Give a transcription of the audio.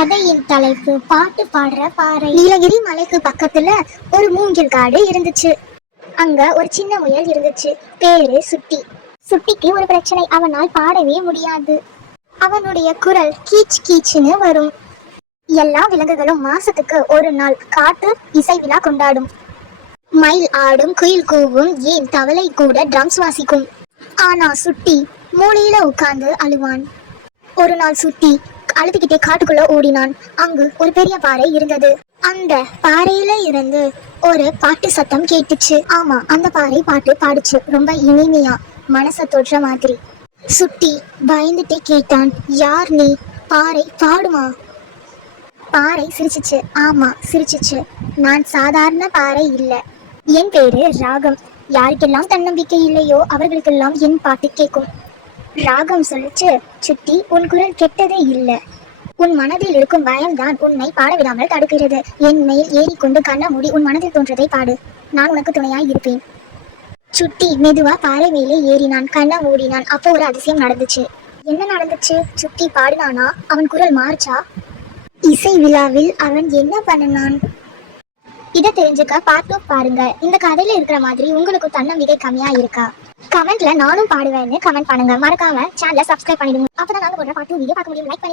கதையின் தலைப்பு பாட்டு பாடுற பாறை. நீலகிரி மலைக்கு பக்கத்துல ஒரு மூங்கில் காடு இருந்துச்சு. அங்க ஒரு சின்ன முயல் இருந்துச்சு. பேரு சுட்டி. சுட்டிக்கு ஒரு பிரச்சனை, அவனால் பாடவே முடியாது. அவனுடைய குரல் கீச் கீச்சுன்னு வரும். எல்லா விலங்குகளும் மாசத்துக்கு ஒரு நாள் காட்டு இசை விழா கொண்டாடும். மயில் ஆடும், குயில் கூவும், ஏன் தவளை கூட ட்ரம்ஸ் வாசிக்கும். ஆனா சுட்டி மூலையில உட்கார்ந்து அழுவான். ஒரு நாள் சுட்டி அழுதுகிட்டே காட்டுக்குள்ள ஓடினான். அங்கு ஒரு பெரிய பாறை இருந்தது. அந்த பாறையில இருந்து ஒரு பாட்டு சத்தம் கேட்டுச்சு. ஆமா, அந்த பாறை பாட்டு பாடுச்சு, ரொம்ப இனிமையா, மனச தொற்ற மாதிரி. சுட்டி பயந்துட்டே கேட்டான், யார் நீ? பாறை பாடுமா? பாறை சிரிச்சிச்சு. ஆமா சிரிச்சிச்சு, நான் சாதாரண பாறை இல்ல, என் பேரு ராகம். யாருக்கெல்லாம் தன்னம்பிக்கை இல்லையோ அவர்களுக்கெல்லாம் என் பாட்டு கேட்கும். ராகம் சொல்லிச்சு, சுட்டி உன் குரல் கெட்டதே இல்லை, உன் மனதில் இருக்கும் பயம்தான் உன்னை பாட விடாமல் தடுக்கிறது. என் மேல் ஏறிக்கொண்டு கண்ண மூடி உன் மனதில் தோன்றதை பாடு, நான் உனக்கு துணையாய் இருப்பேன். சுட்டி மெதுவா பாறை மேலே ஏறினான், கண்ண மூடினான். அப்போ ஒரு அதிசயம் நடந்துச்சு. என்ன நடந்துச்சு? சுட்டி பாடினானா? அவன் குரல் மாறுச்சா? இசை விழாவில் அவன் என்ன பண்ணினான்? இதை தெரிஞ்சுக்க பார்ட் 2 பாருங்க. இந்த கதையில இருக்கிற மாதிரி உங்களுக்கு தன்னம்பிக்கை கம்மியா இருக்கா? கமெண்ட்ல நானும் பாடுவேன்னு கமெண்ட் பண்ணுங்க. மறக்காம சேனலை சப்ஸ்கிரைப் பண்ணிடுங்க. அப்பதான் நாங்க போடுற பார்ட் 2 வீடியோ பார்க்க முடியும். லைக் பண்ணி